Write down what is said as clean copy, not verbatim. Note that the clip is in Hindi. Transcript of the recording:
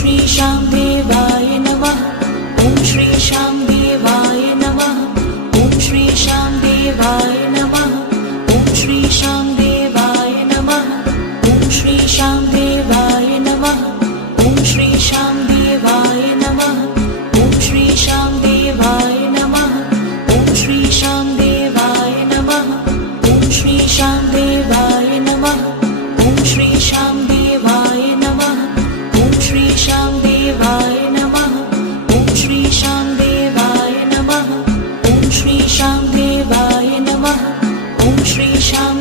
श्री श्याम देवाय नमः। ओम श्री श्याम देवाय नमः। ओम श्री श्याम देवाय नमः। ओम श्री श्याम देवाय नमः। ओम श्री श्याम देवाय नमः। ओम श्री श्याम देवाय नमः। ओम श्री श्याम देवाय नमः। ओम श्री श्याम देवाय नमः। ओम श्री श्याम देवाय नमः। ओम श्री श्याम देवाय नमः। ओम श्री श्याम देवाय नमः। ओम श्री श्याम देवाय नमः। ओम श्री श्याम देवाय नमः। ओम श्री श्याम